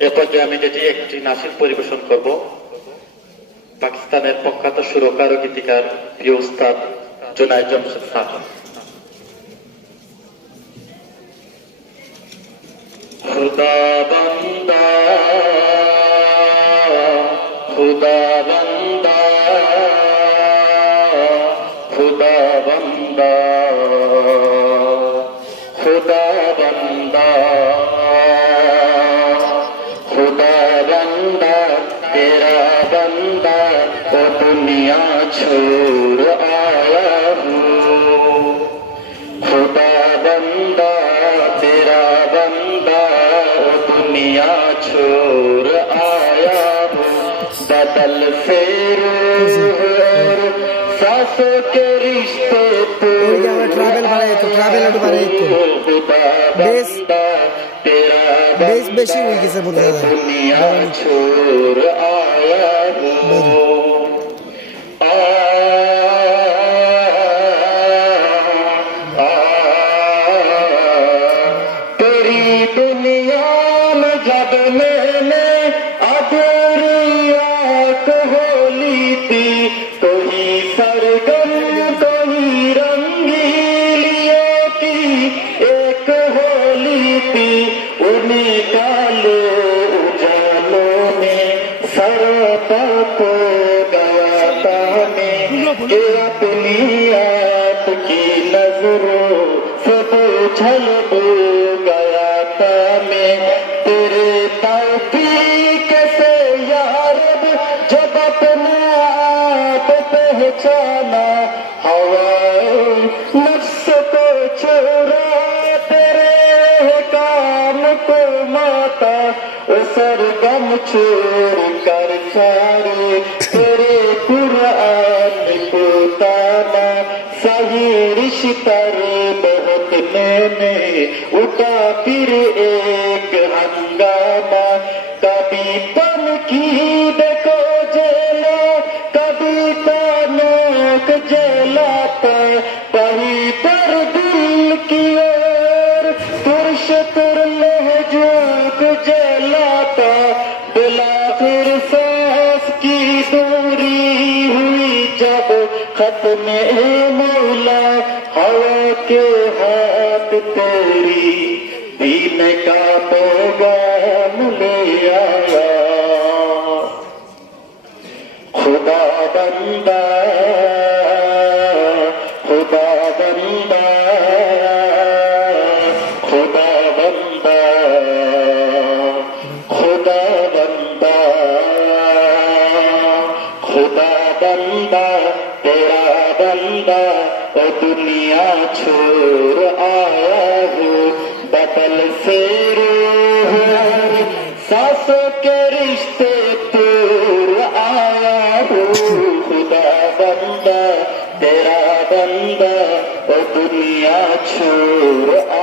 এ পর্যায়ে আমি যেটি একটি পরিবেশন করব পাকিস্তানের প্রখ্যাত সুরকার ও গীতিকার প্রিয় উস্তাদ জমশেদ স্যার খুদা খুদা খুদা बदल फेरो सासों के रिश्ते ट्रैवल भरे तो ट्रैवल अट भरे तो बेस बेस बेसी हुई किसे बोल रहा है दुनिया छोड़ आया हूँ उन्हीं काले उजालों में सरता को गाता में। के अपनी आपकी नज़रों से हो सरगम छोड़ कर चारे, तेरे कुरान को ताना। सही रिश्तर बहुत मैंने उठा, फिर एक हंगामा। कभी तन की देखो जेला, कभी तानोक जलाता पर खत्म मौला हवा के हाथ तेरी दीन का पैगाम ले आया खुदा बंदा खुदा बंदा खुदा बंदा खुदा बंदा खुदा বন্দা তেরা বন্দা ও দুনিয়া ছোর আয়া হো বদল সে রোহ সাসো কে রিশতে তোর আয়া হো খুদা বন্দা তেরা বন্দা ও দুনিয়া ছোর